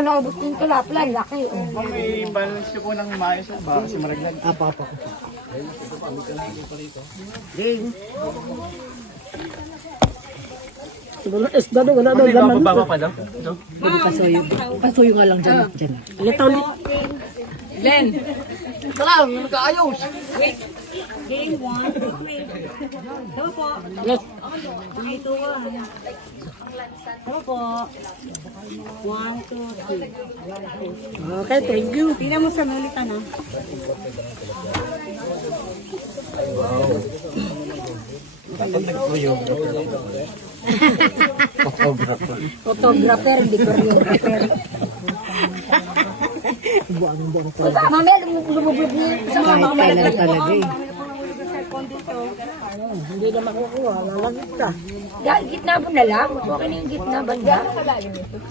naubos din tilapia. Laki. May balance siya po ng maayos. Baka kasi maraglag. Apa. Ding. Siguro isda doon, wala doon laman. Bababa pa daw. Pwede pasuyo. Pasuyo nga lang dyan. Ulit. Len. Salam, nagkaayos. Ding, 1, 2, 3. Hello po. Yes. Dito ka. Hello po. 1, 2, 3. Okay, thank you. Tingnan mo sa nulitan ha. Photographer, hindi choreographer. Mamaya, lumubog niya. Kahit kailan talaga eh. Hindi na makukuha, lalagit ka. Gitna mo na lang. Okay na yung gitna banda.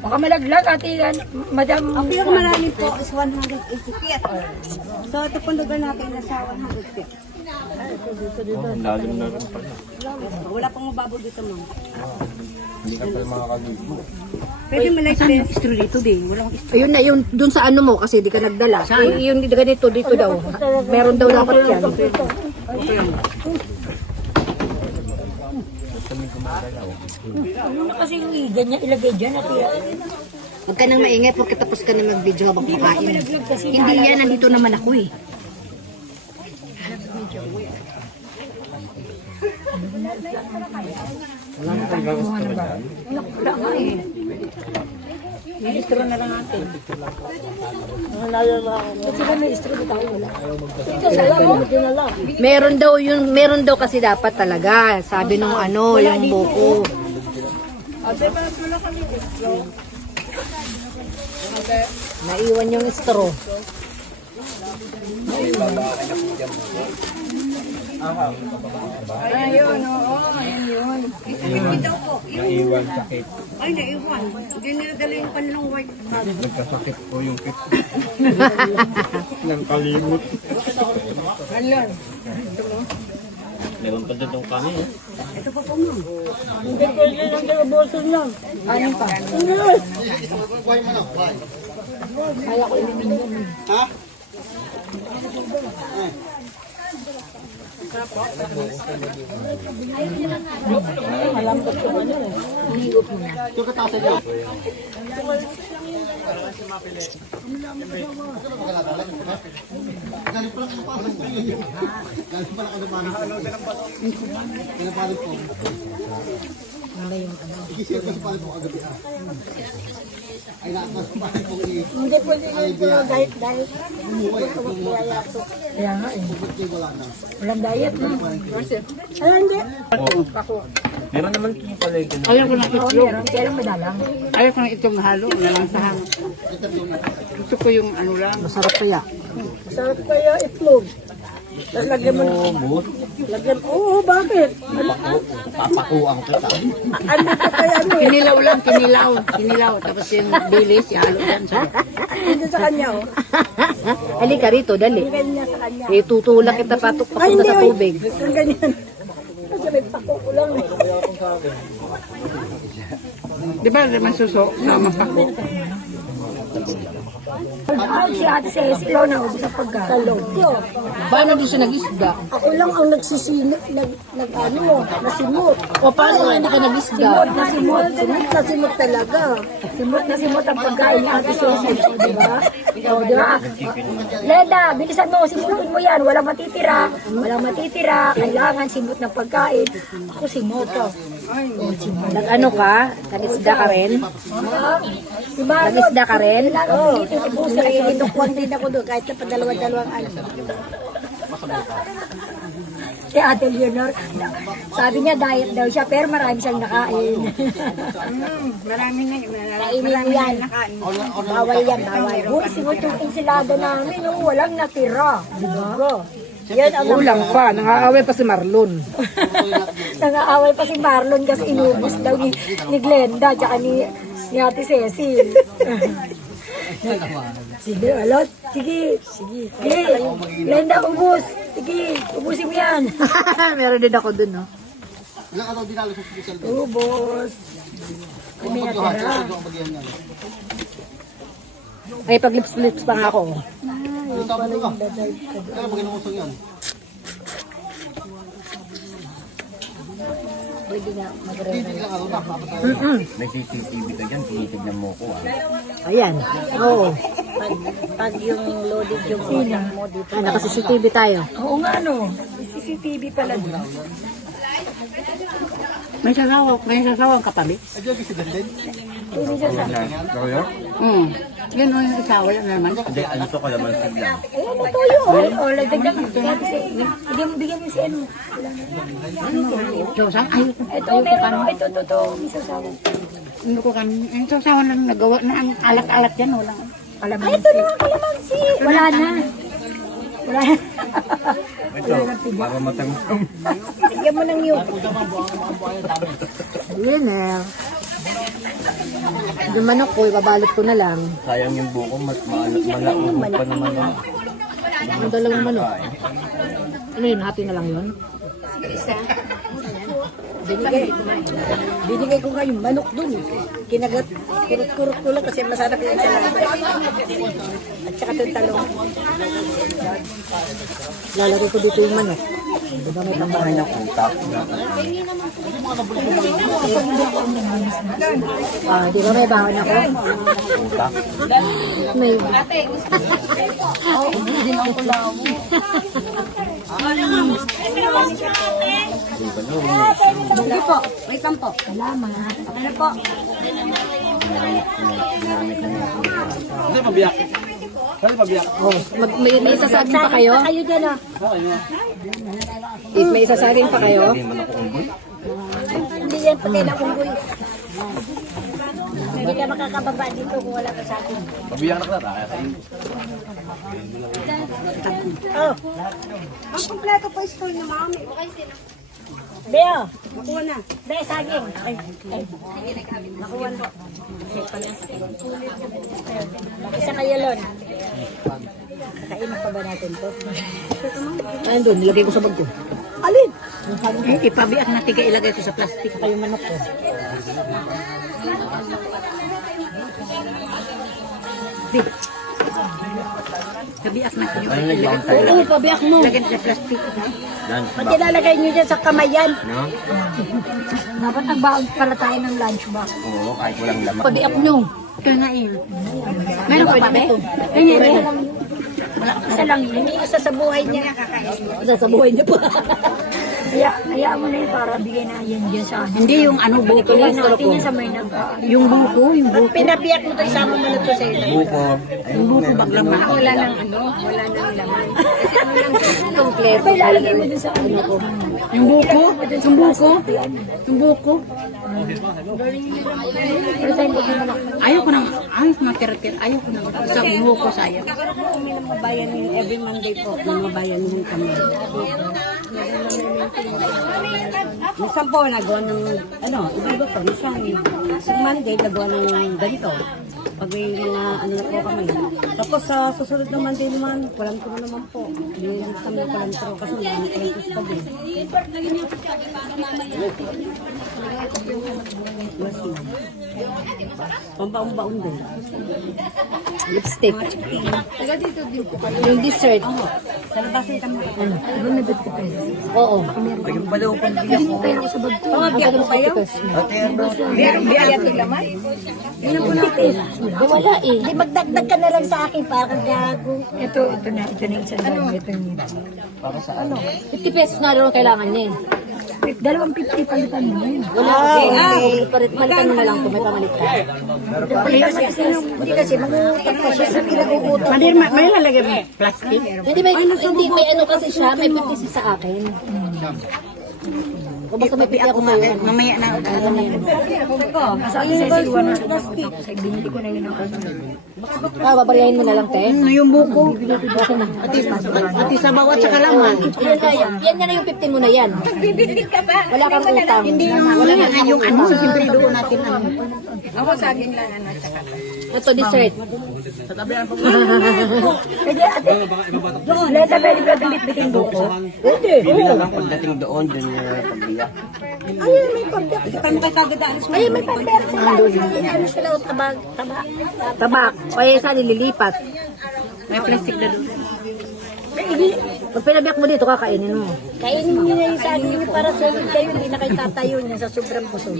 Baka malaglag ate yan. Madam. Ang pinakamalalim po is 180 feet. So, ito pong lugar natin nasa 100 feet. Lalim na rin pala. Wala pong mababaw dito, ma'am. Hindi ka pala makakagulmo. Pwede mo like this. Istro dito, din. Walang istro. Ayun na, yun dun sa ano mo kasi di ka nagdala. Yung ganito dito daw. Meron daw dapat yan. Kasi yung ganyan ilagay dyan ate. Huwag ka nang maingay porque tapos ka na mag-video habang kumakain. Hindi yan, nandito naman ako eh. Wala nga eh. Registro na lang natin. Kasi ba may istro tayo wala. Meron daw kasi dapat talaga. Sabi nung ano, yung buko. Naiwan yung straw. Ayun, oo. Ayun. Naiwan sakit. Ay, naiwan. Hindi nila dala yung kanilang white. Nagkasakit po yung kit. Nang kalimot. Ayun. Meron pa doon yung kami. Ito pa po, ma'am. Hindi pwede lang kayo bosin lang. Ano pa? Kaya ko ilimin yun. Alam ko kung ano eh. Hihigop mo na. Hindi pwede yung diet. Kaya nga eh. Walang diet na. Ay, hindi. Meron naman yung paligid. Ayaw ko ng itlog. Kailan madalang? Ayaw ko ng itlog na halo. Nalansahan. Gusto ko yung ano lang. Masarap kaya. Masarap kaya itlog. Lagyan mo Mood. lagyan. Oo, bakit? Papakuang kita. Ano ka kaya ano eh? Kinilaw lang, kinilaw. Tapos yung bilis, ihalo yan. Hindi sa kanya oh. Halika rito, dali. Ganyan sa kanya. Itutulak kita papunta sa tubig. Ang ganyan. Kasi may pako ko lang eh. Di ba naman suso? Sama pa ko. Si ate Ceci, ikaw na ubos ang pagkain. Paano doon siya nag-isda? Ako lang ang nagsisinot, nasimot. O paano nga hindi ka nag-isda? Nasimot talaga. Simot na simot ang pagkain ni ate Ceci. Di ba? O, di ba? Leda, bilisan mo, simutin mo yan. Walang matitira. Walang matitira. Kailangan simot ng pagkain. Ako simoto. Nag-ano ka? Nag-isda ka rin? Si Marlon. Nag-isda ka rin? Oo. Inukuan din ako doon kahit na padalawa-dalawang ano. Si Ate Leonor, sabi niya diet daw siya, pero marami siyang nakain. Marami na yun. Kainin mo yan. Bawal yan, bawal. Buti simot yung ensilada namin, no? Walang natira. Di ba? Yan ang Kulang pa. Nangaaway pa si Marlon. nangaaway pa si Marlon kasi inubos daw ni Glenda tsaka ni Ate Ceci. Sige, alot. Sige. Sige. Glenda, ubus. Sige, ubusin mo yan. Meron din ako dun, no? Ubus. May natira. Ay, pag lips pa nga ako. Pwede nga mag-rent. May CCTV ka dyan, tinitignan mo ko ah. Ayan. Oo. Pag yung loaded yung ulam mo dito. Ah, naka-CCTV tayo. Oo nga no. CCTV pala doon. May sasawang katabi. Hindi siya sa... Kaya? Yun o yung isa, wala na naman. Hindi, ano to kalaman sa lang. Ayan na to yun. O, lagdagan. Hindi mo bigyan mo si ano. Sausaw? Ay, Ito, meron ako. Ito. May sasawa. hindi ko kan. Yung sausawan lang nagawa na ang alat-alat yan. Wala. Ay, ito na ang kalamansi. Wala na. Wala na. Ito, para matangtang. Bigyan mo ng yun. Yun eh. Yung manok ko, ibabalot ko na lang. Sayang yung buko, mas malaking pa naman ako. Yung dalawang manok. Ano yun, hati na lang yun? Binigay ko nga yung manok dun. Kinagat, kurot-kurot ko lang kasi masarap yung salad. At saka itong talong. Lalagay ko dito yung manok. Di ba may tambahan ako? Utak. Ah, di ba may baon ako? Utak. May... Sige po, wait lang po. Salamat. Ano po? Oh, may isasagin pa kayo? Kayo dyan ah. May isasagin pa kayo? Hindi man ako unggoy. Hindi yan patay na unggoy. Hindi ka makakababa dito kung wala ka sa akin. Pabiyak na ka na, kakain. Ang kompleto po yung store ni Mami. Beo, Nakuha na. Beo, saging. Ay. Nakuha na. Isa kayo, Lon. Kakainin pa ba natin to? Ayun doon, nilagay ko sa bag ko. Alin? Ipabiak na tiga ilagay ko sa plastic pa yung manok ko. Di. Kabiak na yung Ano nag-bound tayo? Oo, pabiak mo. Lagyan sa plastic. Yan. Ba't nilalagay nyo dyan sa kamay yan? No? Dapat nagbaon pala tayo ng lunch box. Oo, kahit walang laman. Pabiak nyo. Ito na yun. Meron pa ba, be? Ganyan. Isa lang yun. Hindi isa sa buhay niya. Isa sa buhay niya pa. Hayaan mo na yun para bigay na yan dyan sa akin. Hindi yung ano, buko Bigay na natin yan sa may nag... Yung buko. Pinabiyak mo to, isama mo na to sa ilo. Buko. Yung buko baglang Wala nang ano, wala nang laman. kompleto. May lalagay mo dun sa ano ko. Yung buko. Yung buko. Yung buko. Pero tayo hindi mo Ayaw ko nang tira-tira. Ayaw ko nang sa buko sayang. Kami ng mabayan yung every Monday po. Ng mabayan yung kami. Minsan po, nagawa ng, iba po. Minsan, sa Monday, nagawa ng ganito. Pag may mga, ano na po kami. Tapos sa susunod ng Monday naman, kulantro naman po. Hindi kami kulantro kasi marami kayong gusto din. Pambaon-baon din. Lipstick. Yung dessert. Sa labasin kami. Ano na 50 pesos? Oo. Lagyan pala ako pang Hindi mo kaya ako sa bag ko. Pamabiyak po kayo? Ate, ano? Meron biyayat ng laman? Wala eh. Di magdagdag ka na lang sa akin para gago. Ito na yung isang dami. Ito yung... Para sa ano? 50 pesos na rin ang kailangan niya eh. 250 palitan mo yun. Wala. Palitan mo na lang kung may pamalit ka. Hindi kasi mangungutang pa siya sa pinag-uutang. May lalagay mo plastic? Hindi, may ano kasi siya, may 50 sa akin. O basta may piti ako sa'yo. Mamaya na. Sa akin sa siluan na plastic. Kasi binili ko na yun ang ano. Babariyahin mo na lang, te. Ano yung buko? Baka na. Ati sa bawat sa kalaman. Yan na yung 15 mo na yan. Bibili ka ba? Wala kang utang. Hindi yung ano, siyempre doon natin ang Ako saging lang, ano, tsaka. Ito, dessert. Pwede ate. Leda, pwede ba itong bitbitin buko? Pwede. Bibila lang pagdating doon, dun yung pagbiya. Ayun, may pagdak. Kasi paano kayo kagadaan? Ayun, may pagdak sila. Ano sila, tabak. Tabak. O yung isa nililipat. May plastic na doon. Pag pinabiyak mo dito, kakainin mo. Kainin nyo na yung saging nyo para solid kayo. Hindi na kayo tatayo niya sa sobrang kusog.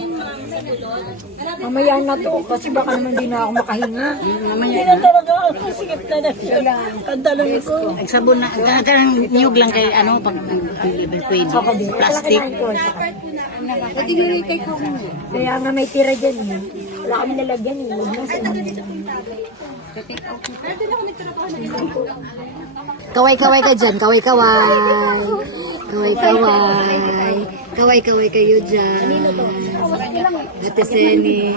Mamaya na to. Kasi baka naman hindi na ako makahinga. Hindi na talaga ako. Sikip na na siya. Kantalon ko. Nagsabon na, karang niyog lang kay ano, pag pwede. Plastic. Pwede nyo rin take home. Kaya nga may tira dyan. Wala kami nalagyan. Huwag na sa inyo. Kaway-kaway ka dyan, kaway-kaway. Kaway-kaway. Kaway-kaway kayo dyan. Ate Seni.